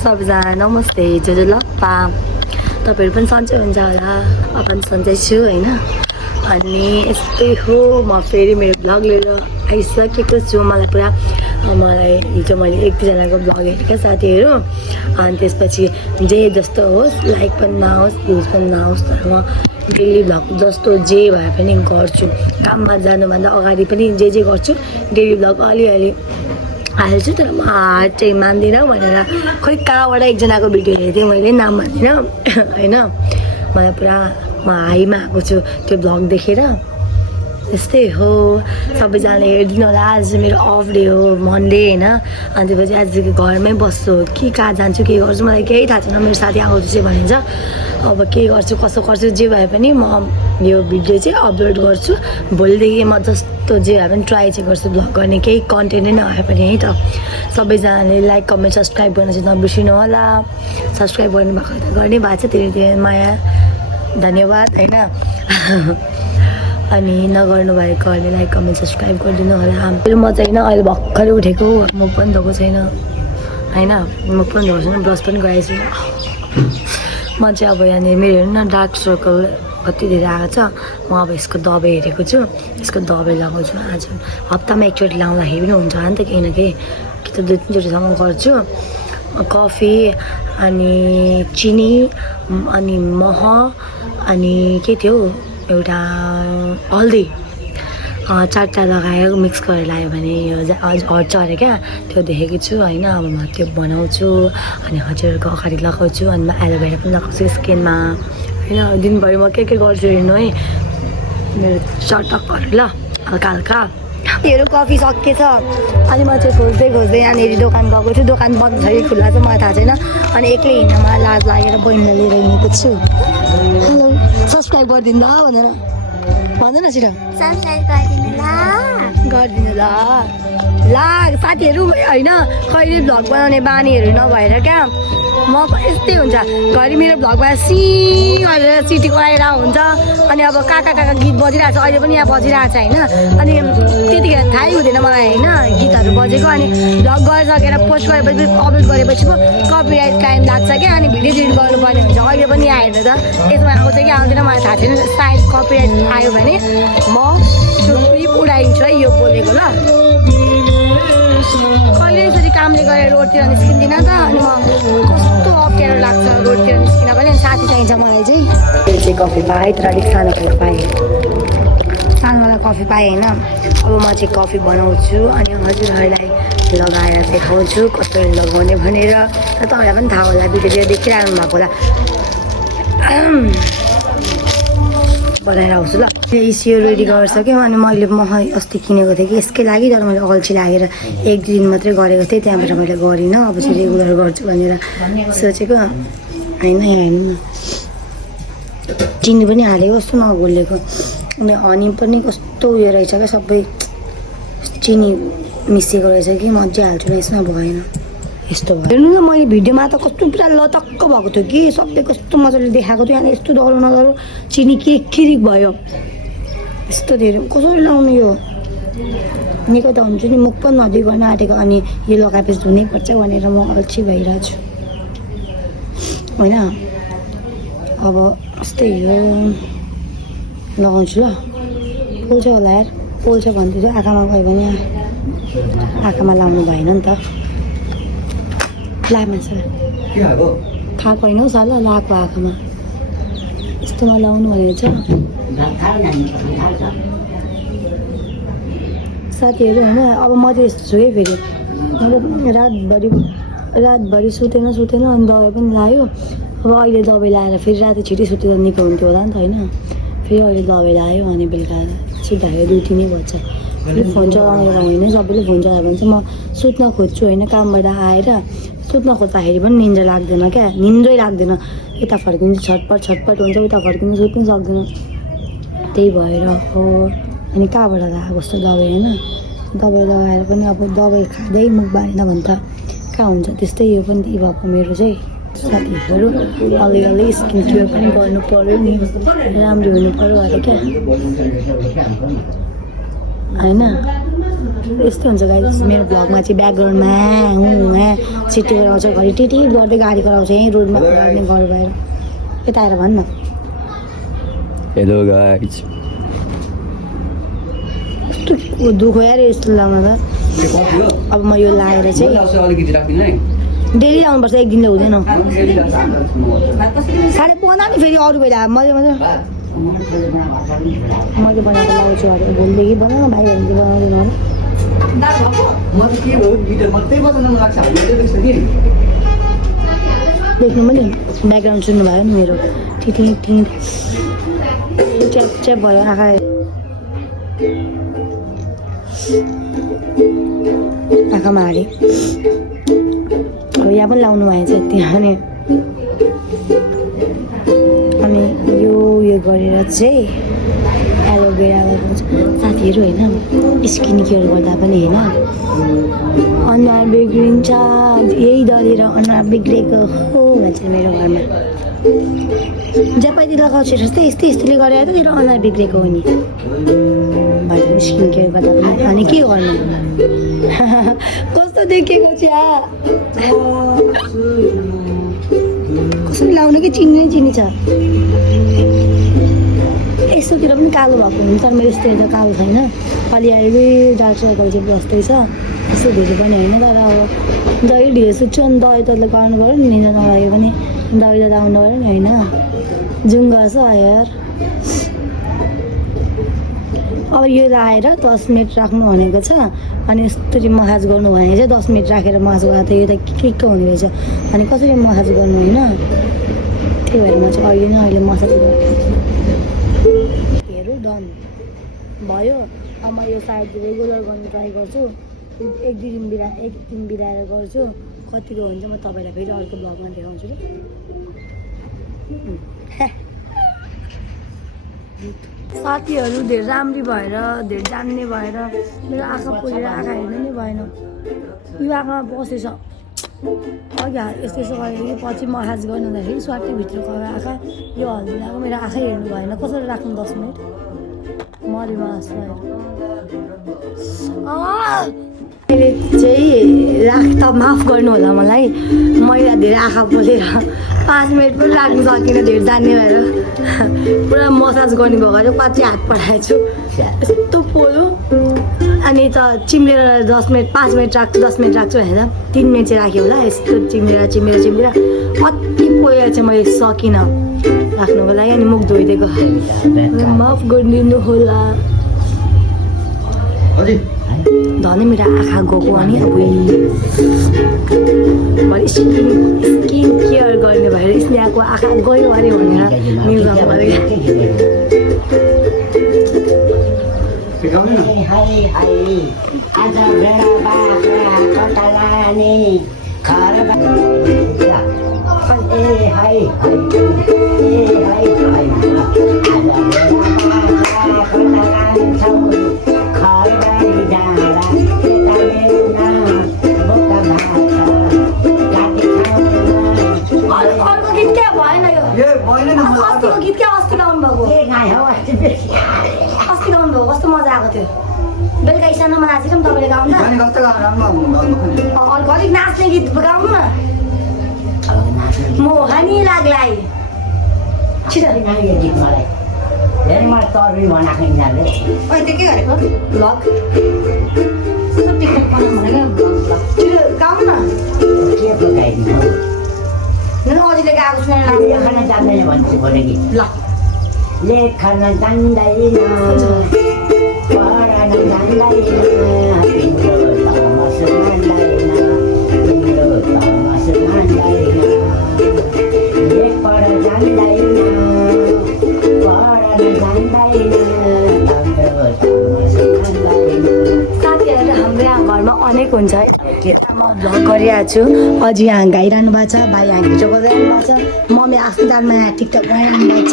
सबैजना नमस्ते जो लप्पा तपाईँहरू पनि सन्चै हुन्छ होला म पनि सन्चै छु होइन अनि यस्तै हो म फेरि मेरो भ्लग लिएर आइसकेको छु मलाई हिजो मैले एक दुईजनाको भ्लग हेरेँ साथीहरू अनि त्यसपछि जे जस्तो होस् लाइक पनि नहोस् भ्युज पनि नहोस् तर म डेली भ्लग जस्तो जे भए पनि गर्छु काममा जानुभन्दा अगाडि पनि जे गर्छु डेली भ्लग अलिअलि हाल्छु तर म हार चाहिँ मान्दिनँ भनेर खोइ कहाँबाट एकजनाको भिडियो हेरेको थिएँ मैले नाम भन्दिनँ होइन मलाई पुरा म हाईमा आएको छु त्यो भ्लग देखेर यस्तै हो सबैजनाले हेरिदिनु होला आज मेरो अफ डे हो मन्डे होइन अनि त्यसपछि आजदेखि घरमै बस्छु कि कहाँ जान्छु के गर्छु मलाई केही थाहा छैन मेरो साथी आउँछु चाहिँ भनिन्छ अब के गर्छु कसो गर्छु जे भए पनि म यो भिडियो चाहिँ अपलोड गर्छु भोलिदेखि म जस्तो जे भए पनि ट्राई चाहिँ गर्छु भ्लग गर्ने केही कन्टेन्टै नभए पनि है त सबैजनाले लाइक कमेन्ट सब्सक्राइब गर्न चाहिँ नबिर्सिनु होला सब्सक्राइब गर्नुभएको त गर्नै भएको छ धेरै धेरै माया धन्यवाद होइन अनि नगर्नु भएकोहरूले लाइक कमेन्ट सब्सक्राइब गरिदिनु होला मेरो म चाहिँ होइन अहिले भर्खरै उठेको मुख पनि धोएको छैन होइन मुख पनि धोएको छैन ब्रस पनि गरेको छु म चाहिँ अब यहाँनिर मेरो हेर्नु न डार्क सर्कल कति धेरै आएको छ म अब यसको दबाई हेरेको छु यसको दबाई लगाउँछु आज हप्तामा एकचोटि लगाउँदाखेरि पनि हुन्छ नि त केही न केही कि त दुई तिनचोटिसम्म गर्छु कफी अनि चिनी अनि मह अनि के थियो एउटा हल्दी चारवटा लगायो मिक्स गरेर लायो भने यो हट्छ अरे क्या त्यो देखेको छु होइन अब म त्यो बनाउँछु अनि हजुरहरूको अगाडि लगाउँछु अनि म एलोभेरा पनि लगाउँछु स्किनमा होइन दिनभरि म के गर्छु हेर्नु है मेरो चटकहरू ल हल्का हल्का त्योहरू कफी सकिएछ अनि म चाहिँ खोज्दै यहाँनिर दोकान गएको छु दोकान बन्द छ कि खुल्ला चाहिँ मलाई थाहा छैन अनि एक्लै हिँड्न मलाई लाज लागेर बहिनीलाई लिएर हिँडेको छु हेलो सब्सक्राइब गरिदिनु ल भनेर भन्दैन छिटो सब्सक्राइब गरिदिनु ल साथीहरू होइन कहिले भ्लग बनाउने बानीहरू नभएर क्या म यस्तै हुन्छ घरि मेरो भ्लगमा गरेर सिटी कराएर हुन्छ अनि अब कहाँ गीत बजिरहेको छ अहिले पनि यहाँ बजिरहेको छ होइन अनि त्यतिखेर थाहै हुँदैन मलाई होइन गीतहरू बजेको अनि भ्लग गरिसकेर पोस्ट गरेपछि अपलोड गरेपछि पो कपिराइट क्लाइम लाग्छ क्या अनि भिडियो डिलिट गर्नुपर्ने हुन्छ अहिले पनि यहाँ हेर्नु त यसमा आउँछ कि आउँदैन मलाई थाहा छैन सायद कपिराइट आयो भने म त्यो क्लिप उडाइदिन्छु है यो बोलेको ल कहिले यसरी कामले गरेर रोडतिर निस्किँदिनँ त अनि म कस्तो अप्ठ्यारो लाग्छ रोडतिर निस्किन पनि साथी चाहिन्छ मलाई चाहिँ कफी पाएँ तर अलिक सानोवाला पाएँ सानोवाला कफी पाएँ होइन अब म चाहिँ कफी बनाउँछु अनि हजुरहरूलाई लगाएर देखाउँछु कसरी लगाउने भनेर र तपाईँलाई पनि थाहा होला भिडियोतिर देखिरहनु भएको होला बनाएर आउँछु ल इसियो रेडी गरिसक्यो अनि मैले मह अस्ति किनेको थिएँ कि यसकै लागि तर मैले अल्छी लागेर एक दुई दिन मात्रै गरेको थिएँ त्यहाँबाट मैले गरिनँ अब चाहिँ रेगुलर गर्छु भनेर सोचेको होइन यहाँ हेर्नु न चिनी पनि हालेको कस्तो नघुलेको अनि हनी पनि कस्तो उयो रहेछ क्या सबै चिनी मिसिएको रहेछ कि मजा हाल्छु रहेछ न भएन यस्तो भयो हेर्नु न मैले भिडियोमा त कस्तो पुरा लटक्क भएको थियो कि सबै कस्तो मजाले देखाएको थियो अनि यस्तो डरो नडरो चिनी के किरिक भयो यस्तो धेरै कसरी लाउनु यो निकै त हुन्छ नि मुख पनि नदी गर्न आँटेको अनि यो लगाएपछि धुनैपर्छ भनेर म अल्छी भइरहेको छु होइन अब यस्तै हो लगाउँछु ल पोल्छ होला यार पोल्छ भन्दैछु आँखामा गयो भने आँखामा लाउनु भएन नि त लामा छ खाएको होइन सर ल लगाएको आँखामा यस्तोमा लाउनु भनेको छ साथीहरू होइन अब म चाहिँ यस्तो छु है फेरि मतलब रातभरि सुतेन अनि दबाई पनि लायो अब अहिले दबाई लाएर फेरि राति छिटै सुतेर निको हुन्थ्यो होला नि त होइन फेरि अहिले दबाई लायो अनि बेलुका सुत्दाखेरि 2-3 बज्छ फेरि फोन चलाउनु होइन सबैले फोन चलायो भने चाहिँ म सुत्न खोज्छु होइन कामबाट आएर सुत्न खोज्दाखेरि पनि निन्द्रा लाग्दैन क्या निन्द्रै लाग्दैन यता फर्किनु छटपट हुन्छ उता फर्किनु सुत्नु सक्दैन त्यही भएर हो अनि कहाँबाट लगाएको कस्तो दबाई होइन दबाई लगाएर पनि अब दबाई खाँदै मुख बाँडेन भने त कहाँ हुन्छ त्यस्तै यो पनि त्यही भएको मेरो चाहिँ साथीहरू अलिअलि स्किन केयर पनि गर्नु पऱ्यो नि राम्रो हुनु पऱ्यो अरे क्या होइन यस्तो हुन्छ गाइस मेरो भ्लगमा चाहिँ ब्याकग्राउन्डमा सिटी आउँछ घरि टिटी गर्दै गाडी कराउँछ यहीँ रोडमा गर्ने घर भएर यता आएर भन्न हेलो गाइज कस्तो दुःख यार यस्तो लाउन त अब म यो लाएर चाहिँ अलिकति राखिदिनु है डेली आउनुपर्छ एक दिनले हुँदैन 5:30 नि फेरि अरू बेला मैले बनाएको लाउँछु अरे भोलिदेखि बनाऊ भाइहरूले बनाउँदैन अरे म त के हो गिटार मात्रै बजाउन मन लाग्छ हामीले त्यो देख्छ कि देख्नु पनि ब्याकग्राउन्ड सुन्नु भयो नि मेरो टिटी टिङ च्याप च्याप भयो आँखा आँखामा हालेँ अब यहाँ पनि लाउनु भएछ त्यहाँ अनि यो गरेर चाहिँ एलोभेरा लगाउँछ साथीहरू होइन स्किन केयर गर्दा पनि होइन अनुहार बिग्रिन्छ यही दलेर अनुहार बिग्रेको हो भन्छ मेरो घरमा जपाइदिँदा लगाउँछ जस्तै यस्तैले गरेर त तेरो अनुहार बिग्रेको हो नि भन्छ स्किन केयर गर्दा पनि अनि के गर्नु कस्तो देखेको चिया कसरी लाउनु कि चिनी छ यस्तोतिर पनि कालो भएको हुन्छ तर मेरो यस्तो त कालो छैन अलि अहिले डार्क सर्कल चाहिँ बस्दैछ यस्तो धेरै पनि होइन तर अब दही ढिलो सुत्छु अनि दही त गर्नु पऱ्यो नि निन्द्रा नलाग्यो भने दही त लाउनु पऱ्यो नि होइन जुन गर्छ यार अब यो लाएर 10 मिनट राख्नु भनेको छ अनि यसरी मसाज गर्नु भने चाहिँ 10 मिनट राखेर मसाज गर्दा त यो त क्लिक्क हुने रहेछ अनि कसरी मसाज गर्नु होइन त्यही भएर म चाहिँ अहिले मसाज हेरौँ डन भयो अब म यो सायद रेगुलर गर्नु ट्राई गर्छु एक दिन बिराएर गर्छु कतिको हुन्छ म तपाईँलाई फेरि अर्को ब्लगमा देखाउँछु साथीहरू धेरै राम्री भएर धेरै जान्ने भएर मेरो आँखा पोलेर आँखा हेर्नु नै भएन यो आँखामा बसेछ अघि यस्तो गरेर कि पछि मसाज गर्नु हुँदाखेरि स्वाटी भित्रको आँखा यो हल्दिरहेको मेरो आँखै हेर्नु भएन कसरी राख्नु 10 मिनट मरेमा जस्तो अहिले चाहिँ राख्दा माफ गर्नु होला मलाई मैले धेरै आँखा पोलेर 5 मिनट पनि राख्नु सकिनँ धेरै जान्ने भएर पुरा मसाज गर्ने भएको पछि हात पठाएछु यस्तो पोलो अनि त चिम्लेर 10 मिनट 5 मिनट राख्छु 10 मिनट राख्छु होइन 3 मिनट चाहिँ राख्यो होला यस्तो चिम्लेर कति पोलेर चाहिँ मैले सकिनँ राख्नुको लागि अनि मुख धोइदिएको माफ गरिदिनु होला धनी मेरो आँखा गएको अनि मैले स्किन केयर गर्ने भएर स्नेहाको आँखा गयो अरे भनेर न्युजमा गरेँ अस्तिको गीत क्या अस्ति गाउनु भएको कस्तो मजा आएको थियो बेलुका सानोमा नाचेको नि तपाईँले गाउनु अर्को अलिक नाच्ने गीत गाउनु न मोहनी लाग्लाई छिटो त्यो के गरेको भ्लग छिटो गाउनु न अझैले गाएको सुनेर लेखन जान्दैन भन्छु भोलि गीत ल लेखन जान्दैन पढन जान्दैन तिम्रो तमस मान्दैन लेख पढ जान्दैन पढन जान्दैन तिम्रो तमस मान्दैन साथीहरू हाम्रो यहाँ घरमा अनेक हुन्छ है म भ्लग गरिरहेको छु अझै यहाँ गाइरहनु भएको छ भाइ यहाँ भिडियो गरिरहनु भएको छ मम्मी आफ्नो जानमा यहाँ टिकटक बनाइरहनु भएको छ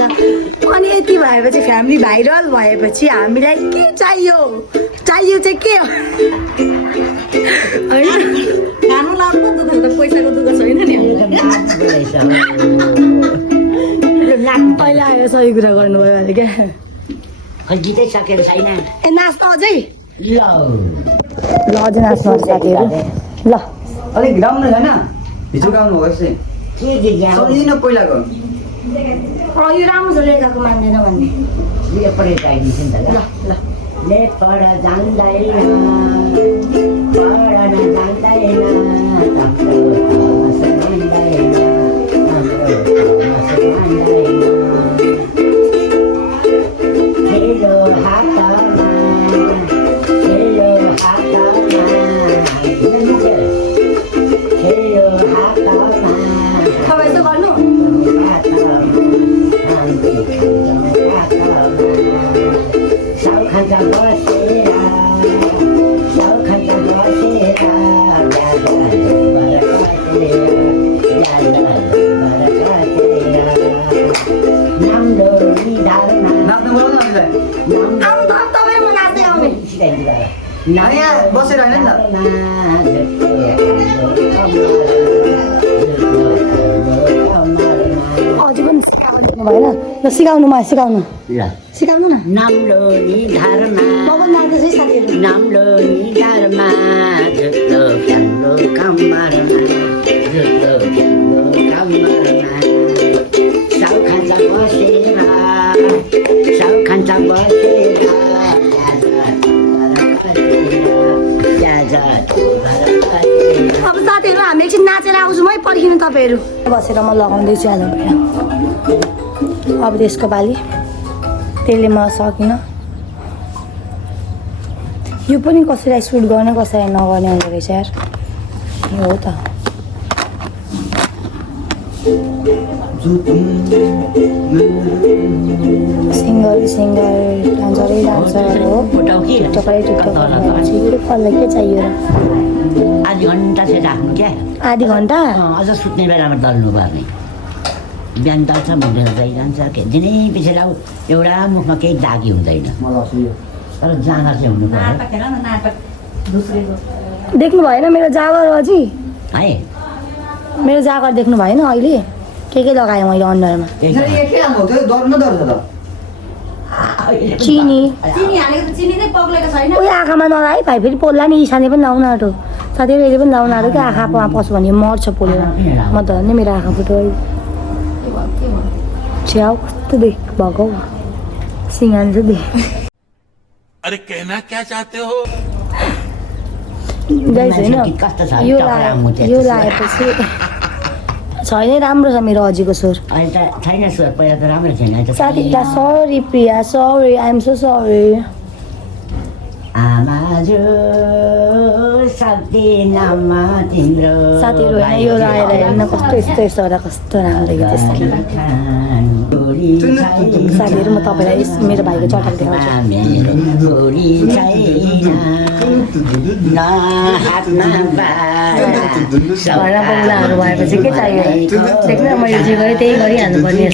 अनि यति भएपछि फ्यामिली भाइरल भएपछि हामीलाई के चाहियो चाहिँ के हो होइन खानु लाग्नु दुःख त पैसाको दुःख छैन नि अहिले आएर सही कुरा गर्नुभयो अरे क्या खै गीतै सकेको छैन ए नाच्दा अझै ल अझै नाच्नु आउँछ साथीहरू ल अलिक राम्रो छैन हिजो गाउनु भएको चाहिँ के गीत गाउँ सम्झिन पहिलाको यो राम्रो छ लेखाएको मान्दैन भन्ने यो पढेर गाइदिन्छु नि त ल ल ल ले पढ जान्दैन पढन जान्दैन हाम्रो तमस मान्दैन हाम्रो तमस मान्दैन खेलो हातमा खेलो हातमा खेलो हातमा तपाईँ यसो गर्नु नाच्नु बोलाउनु हामीलाई आउनु त तपाईँ म नाच्दै आउने यहाँ बसेर होइन नि अझै पनि सिकाउनु भएन ल सिकाउनु मलाई सिकाउनु सिकाउनु न नाम्लो निधारमा म पनि नाच्दैछु है साथीहरू नाम्लो निधारमा जुत्तो फ्याङ्लो कम्मरमा जुत्तो फ्याङ्लो कम्मरमा साउ खान्छ बसेर अब साथीहरू हामी एकछिन नाचेर आउँछौँ है पर्खिनु तपाईँहरू बसेर म लगाउँदैछु आज भएर अब त्यसको बाली त्यसले म सकिनँ यो पनि कसैलाई सुट गर्ने कसैलाई नगर्ने हुँदो रहेछ यार यो हो त सिङ्गर डान्सरै डान्सर हो टिकटकै टिकटकलाई के चाहियो र आधी घन्टा चाहिँ राख्नु क्या आधी घन्टा अझ सुत्ने बेलामा दल्नु पर्ने बिहान दल्छ मुखेर जाइरहन्छ के दिनै पछि लाउ एउटा मुखमा केही दागी हुँदैन तर जाँगर चाहिँ हुनु पर्यो देख्नु भएन मेरो जागर अझै है मेरो जागर देख्नु भएन अहिले के लगाएँ मैले अनुहारमा के हाल्नु भएको थियो डर न डर छ त चिनी हालेको त चिनी चाहिँ पग्लेको छैन उयो आँखामा नलाए भाइ फेरि पोल्ला नि इसानले पनि लाउनु आँटो साथीहरू यसले पनि लाउनु आँटो कि आँखामा पस्यो भने मर्छ पोलेर म त नि मेरो आँखा फुट्यो छ्याउ कस्तो देख भएको सिँगान चाहिँ देख अरे कहना क्या चाहते हो गाइस होइन यो लगाएपछि छैन राम्रो छ मेरो अझैको स्वर अहिले त छैन स्वर पहिला त राम्रो छैन साथी sorry Priya sorry I'm so sorry आमा जो सक्दिनम तिम्रो साथीहरू होइन यो लगाएर हेर्न कस्तो यस्तो यस्तो गर्दा कस्तो राम्रो देखिन्छ साथीहरू म तपाईँलाई मेरो भाइको चटक देखाउँछु घरमा बौलाहरू भएपछि के चाहियो देख्न मैले जे गरेँ त्यही गरिहाल्नु पर्ने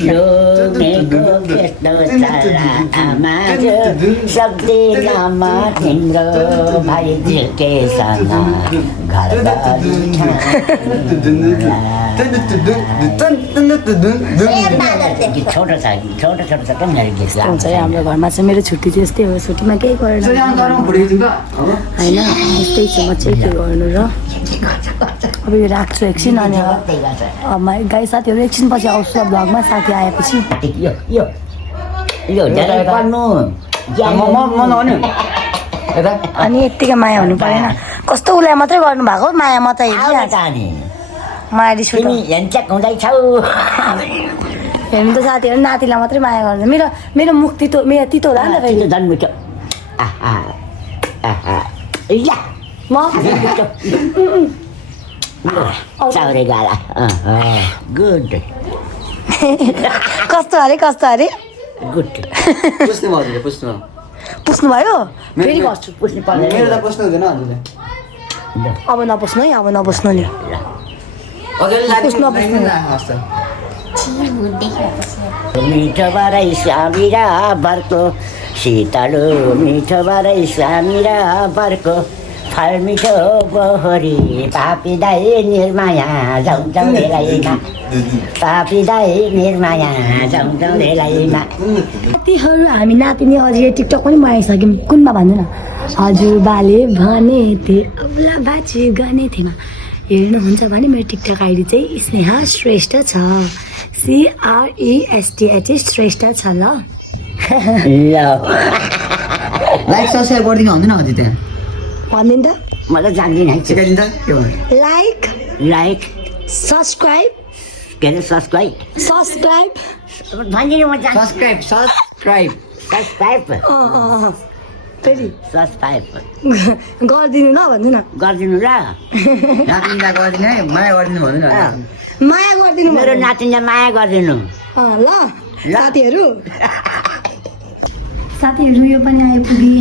सक्दिनम तिम्रो भाइ झिकेसँग छोटो छ कम गीत हुन्छ हाम्रो घरमा चाहिँ मेरो छुट्टी चाहिँ यस्तै हो छुट्टीमा केही गरेन होइन यस्तै छ म चाहिँ के गर्नु र अब यो राख्छु एकछिन अनि अब गाई साथीहरू एकछिन पछि आउँछु ब्लगमा साथी आएपछि अनि यत्तिकै माया हुनु परेन कस्तो उसलाई मात्रै गर्नु भएको माया म त हेरिहाल्छ माया रिस हेर्नु त साथीहरू नातिलाई मात्रै माया गर्नु मेरो मेरो मुख तितो मेरो तितो होला नि त गुड कस्तो अरे गुड पुस्नु भयो फेरि गर्छु पुस्नु पर्दैन मेरो त प्रश्न हुँदैन हजुरले अब नपुस्नु है अब नपुस्नु नि मिठो बरै स्वामी र बर्को शीतलो मिठो बरै स्वामी र बर्को फल मिठो बोहरी पापी दाई निर्माया जाउँ रेलाइमा पापी दाई निर्माया जाउँ रेलाइमा साथीहरू हामी नातिनी अझै टिकटक पनि बनाइसक्यौँ कुनमा भन्दैन हजुरबाले भने थिए औला बाजे गर्ने थिएमा हेर्नुहुन्छ भने मेरो टिकटक आइडी चाहिँ स्नेहा श्रेष्ठ छ CRESTH श्रेष्ठ छ ल लाइक सब्सक्राइब गरिदिनु हुँदैन अझै त्यहाँ भनिदिनु त म त जान्दिनँ है सिकाइदिनु त के भन्नु लाइक लाइक सब्सक्राइब के अरे सब्सक्राइब भनिदिनु म जान्छु सब्सक्राइब फेरि सब्सक्राइब गरिदिनु ल भन्नु न गरिदिनु र नातिनीलाई गरिदिनु है माया गरिदिनु भन्नु न माया गरिदिनु मेरो नातिनीलाई माया गरिदिनु ल साथीहरू यो पनि आइपुगे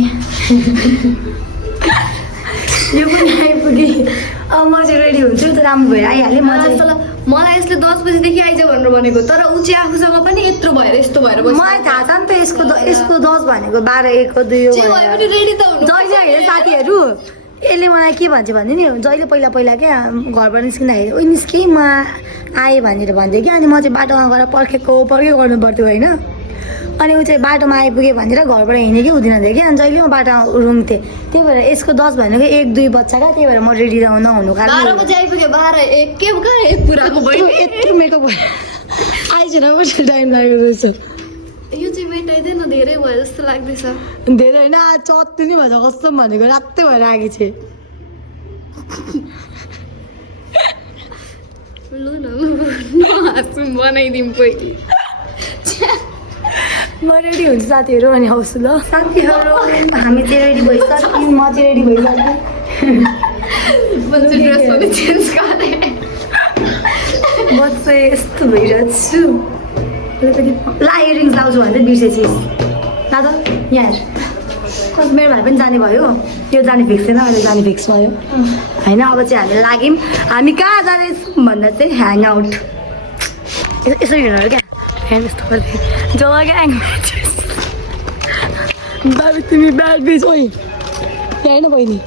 अब म चाहिँ रेडी हुन्छु त राम्रो भएर आइहालेँ म चाहिँ मलाई यसले 10 बजीदेखि आइज भनेर भनेको तर ऊ चाहिँ आफूसँग पनि यत्रो भएर यस्तो भएर मलाई थाहा छ नि त यसको 10 भनेको 12 1 2 रेडी त हुनु जहिले होइन साथीहरू यसले मलाई के भन्छ भने नि जहिले पहिला क्या घरबाट निस्किँदाखेरि ओ निस्केँ म आएँ भनेर भन्थ्यो कि अनि म चाहिँ बाटोमा गएर पर्खेको गर्नु पर्थ्यो होइन अनि ऊ चाहिँ बाटोमा आइपुग्यो भनेर घरबाट हिँडेकै हुँदैन थियो कि अनि जहिले म बाटोमा रुन्थेँ त्यही भएर यसको 10 भनेको 1 2 बच्चा क्या त्यही भएर म रेडी नहुनु कारण 12 बजी आइपुग्यो 12 1 के कहाँ 1 पुराको भयो यत्रो मेकअप आइज न कति टाइम लाग्यो रहेछ यो चाहिँ मेटाइदैन धेरै भयो जस्तो लाग्दैछ धेरै होइन आज चत्ती नै भन्छ कस्तो भनेको रातै भएर आएको छ लु न हाँसु बनाइदिउँ पहिले म रेडी हुन्छु साथीहरू अनि आउँछु ल साथीहरू हामी चाहिँ रेडी भइसक्यौँ म चाहिँ रेडी भइसक्यो ड्रेसहरू चेन्ज गरेँ म चाहिँ यस्तो भइरहेको छु अलिकति ला इयरिङ्स लाउँछु भने चाहिँ बिर्सेछिस् न त यहाँ कस्तो मेरो भाइ पनि जाने भयो यो जाने फिक्स छैन अहिले जाने फिक्स भयो होइन अब चाहिँ हामी लाग्यौँ हामी कहाँ जाँदैछौँ भन्दा चाहिँ ह्याङ आउट यसो हिँड्नु क्या ह्याङ यस्तो गर्दै जग्गा ग्याङ बाबी तिमी ब्याड बिच ओइ होइन बहिनी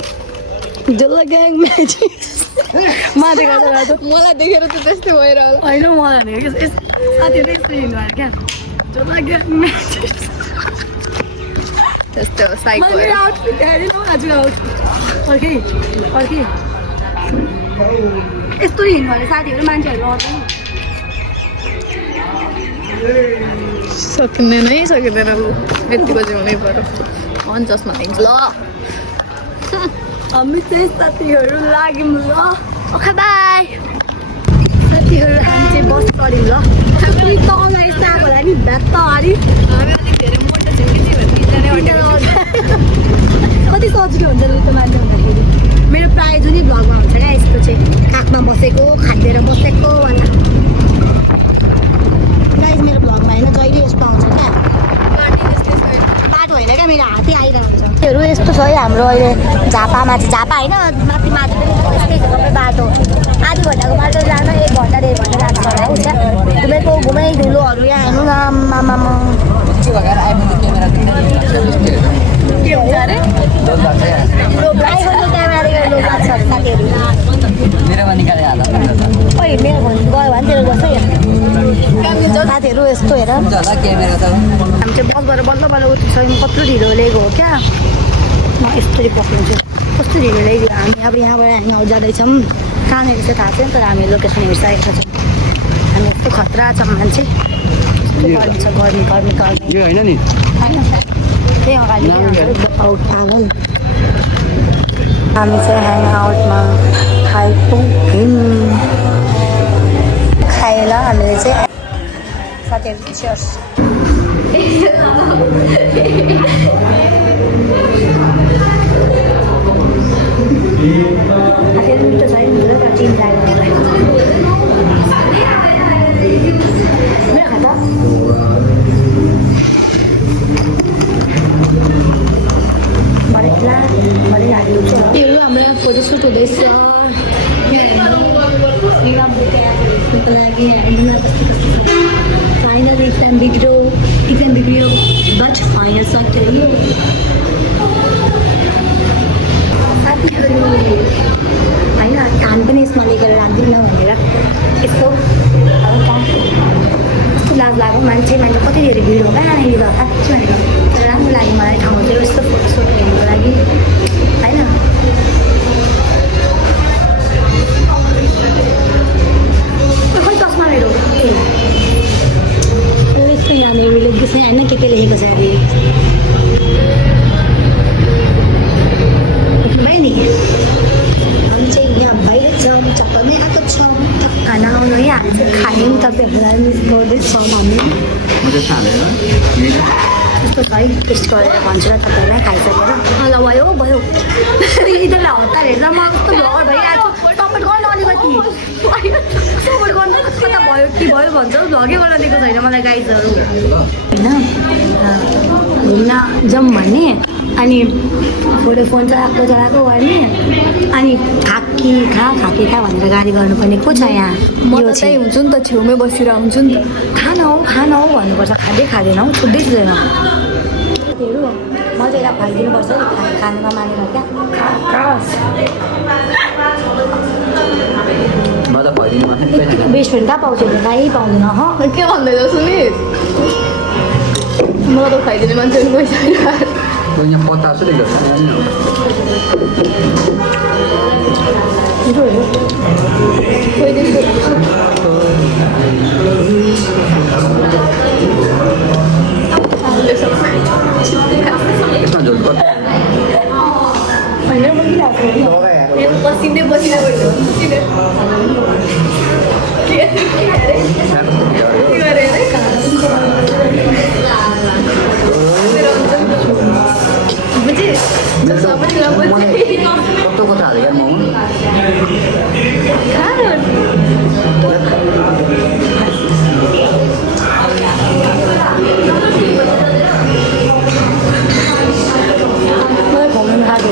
जल्ला ग्याङ म्याचिस माथि गर्दा मलाई देखेर त त्यस्तै भएर होला होइन मलाई भनेको क्या साथीहरू यस्तो हिँड्नु भयो क्या जल्ला ग्याङ म्याचिस त्यस्तो साइको मैले आउटफिट हेरेन आज आउटफिट अर्कै यस्तो हिँड्नु भने साथीहरू मान्छेहरू आउँछ सकिँदैन लु यतिको चाहिँ हुनै पर्यो अन चस्मा दिन्छु ल हामी चाहिँ साथीहरू लाग्यौँ ल ओके बाई साथीहरू हामी चाहिँ बस चढ्यौँ ल तल यस्तो आएको होला नि भ्यात्त हारी हामी अलिक धेरै मोटो छौँ कि त्यही भएर कति सजिलो हुन्छ नि त मान्छे भन्दाखेरि मेरो प्रायः जुनै भ्लगमा हुन्छ क्या यस्तो चाहिँ काखमा बसेको खाँदेर बसेको वाला गाइस मेरो भ्लगमा होइन जहिले यस्तो आउँछ क्या बाटो होइन क्या मेरो हातै आइरहेको हुन्छ त्योहरू यस्तो छ है हाम्रो अहिले झापामा चाहिँ झापा होइन माथि पनि यस्तै छ सबै बाटो आधी घन्टाको बाटो जान 1 घन्टा 1.5 घन्टा लाग्छ होला हुन्छ घुमेको धुलोहरू यहाँ हेर्नु न मामा के हुन्छ अरे क्यामेराले गरेर लोक लाग्छ अरे साथीहरू मेरोमा निकालिहाल ओइ मेरो फोन गयो भने तेरो जस्तै साथीहरू यस्तो हेर हामी होला क्यामेरा त चाहिँ बसबाट बल्ल उत्रिसक्यौँ कत्रो ढिलो ल्याएको हो क्या म यस्तरी पक्रिन्छु कस्तो ढिलो ल्याइदियो हामी अब यहाँबाट ह्याङ आउट जाँदैछौँ कहाँनिर चाहिँ थाहा छैन तर हामी लोकेसन हेरिसकेको छौँ हामी यस्तो खतरा छ मान्छे गर्मी छ गर्मी यो होइन नि त्यही अगाडि आउट पागल हामी चाहिँ ह्याङ आउटमा आइपुग्यौँ खाएर हामीले चाहिँ साथीहरू चियर्स मिठो छ है चिनी लागेर मेरो खाता त्यो हाम्रो फोटोसुट हुँदैछ फाइनल एक्जाम बिग्रियो बट फाइनल सक्यो साथीहरू होइन धान पनि यसमा लिएर राख्दिनँ भनेर यस्तो कस्तो लाज लाग्यो मान्छे कति धेरै भिड हो क्या यहाँनिर साँच्चै भनेको राम्रो लाग्यो मलाई ठाउँ चाहिँ यस्तो फोटोसुट हेर्नुको लागि तपाईँहरूलाई मिस गर्दैछौँ हामी म चाहिँ छालेर कस्तो छ है टेस्ट गरेर भन्छु र तपाईँहरूलाई खाइसकेर ल भयो भयो यिनीहरूलाई हतार हेर्दा म कस्तो भ्लगर भइरहेको छु सपोर्ट गर्नु अलिकति सपोर्ट गर्नु कता भयो के भयो भन्छ भ्लगै गर्न दिएको छैन मलाई गाइजहरू होइन घुम्न जाउँ भन्ने अनि फोन चलाएको गर्ने अनि खाकी खा भनेर गाडी गर्नुपर्ने को छ यहाँ म त त्यही हुन्छु नि त छेउमै बसेर हुन्छु नि त खाना हो भन्नुपर्छ खाँदैन हौ छुट्टै छुँदैन त्योहरू मजा खुवाइदिनुपर्छ खानुमा मानेर क्या म त भइदिनु मात्रै बेस्ट फ्रेन्ड कहाँ पाउँछ भने कहीँ पाउँदैन के भन्दैछ सुनित मलाई त खुवाइदिने मान्छे पनि कोही छैन यहाँ पत्ता छ नि यसमा झोल कता पसिने पसिना गयो बुझे सबैले कस्तो कता हाल्यो म मलाई खुवाउनु खाएको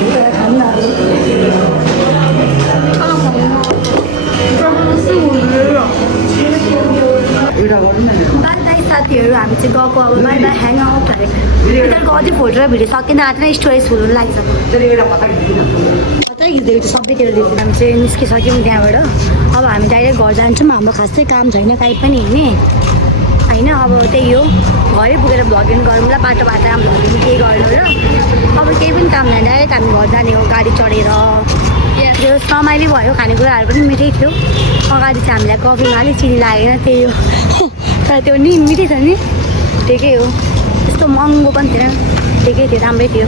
एउटा गर्नु न बाई बाई साथीहरू हामी चाहिँ गएको अब बाई बाई ह्याङ आउट यिनीहरूको अझै फोटो र भिडियो सकिन आँटेर स्टोरेज फुल हुनु लागिसक्यो कतै खिच्दै थियो सबैतिर देख्यो हामी चाहिँ निस्किसक्यौँ त्यहाँबाट अब हामी डाइरेक्ट घर जान्छौँ हाम्रो खासै काम छैन काहीँ पनि हिँड्ने होइन अब त्यही हो घरै पुगेर भ्लगिङ गरौँला बाटो बाटोमा भ्लगिङ केही गर्नु र अब केही पनि काम छैन डाइरेक्ट हामी घर जाने हो गाडी चढेर त्यो रमाइलो भयो खानेकुराहरू पनि मिठै थियो अगाडि चाहिँ हामीलाई कफीमा अलिक चिनी लागेन त्यही हो तर त्यो नि मिठै छ नि ठिकै हो त्यस्तो महँगो पनि थिएन ठिकै थियो राम्रै थियो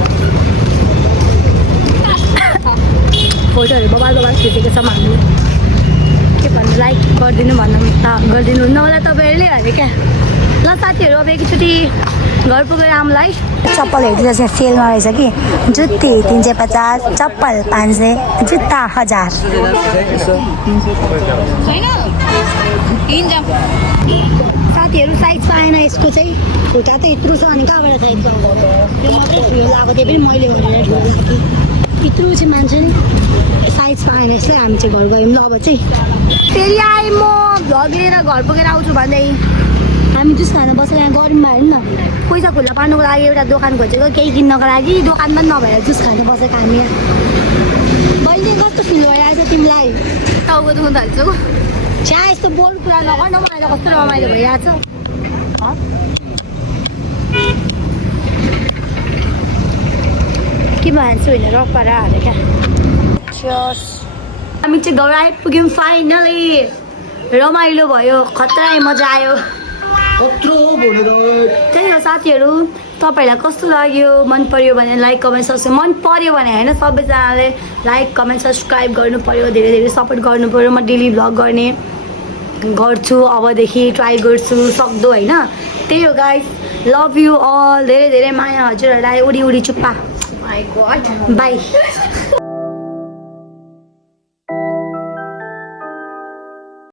फोटोहरू बबाल खिचेको छ हामीले के भन्नु लाइक गरिदिनु गरिदिनु हुन्न होला तपाईँहरूले अरे क्या ल साथीहरू अब एकचोटि घर पुगेर आउँलाई चप्पल हेर्दा चाहिँ सेलमा रहेछ कि जुत्ती 350 चप्पल 500 जुत्ता 1000 साथीहरू साइज पाएन यसको चाहिँ खुट्टा त यत्रो छ अनि कहाँबाट साइज पाउँछ त्यो मात्रै ठुलो लगाएको त्यही पनि मैले गरेर ठुलो लाग्थेँ यत्रो चाहिँ मान्छे नि साइज पाएन यसलाई हामी चाहिँ घर गयौँ ल अब चाहिँ फेरि आएँ म भ्लग लिएर घर पुगेर आउँछु भन्दै हामी जुस खान बसेर यहाँ गरममा हेर्नु न पैसा खुल्ला पार्नुको लागि एउटा दोकान खोजेको केही किन्नको लागि दोकान पनि नभएर जुस खान बसेको हामी यहाँ बहिनी कस्तो फिल भइरहेछ तिमीलाई टाउको दुख्न थाल्छु चिया यस्तो बोल कुरा नगर्नु मलाई त कस्तो रमाइलो भइरहेछ के भन्छु होइन रक पारा हाल्यो क्या हामी चाहिँ घर आइपुग्यौँ फाइनली रमाइलो भयो खतरा मजा आयो त्यही हो साथीहरू तपाईँहरूलाई कस्तो लाग्यो मन पर्यो भने लाइक कमेन्ट सब्सक्राइब मन पर्यो भने होइन सबैजनाले लाइक कमेन्ट सब्सक्राइब गर्नु पर्यो धेरै धेरै सपोर्ट गर्नु पर्यो म डेली भ्लग गर्ने गर्छु अबदेखि ट्राई गर्छु सक्दो होइन त्यही हो गाइस लभ यु अल धेरै धेरै माया हजुरहरूलाई उडी उडी चुप्पा बाई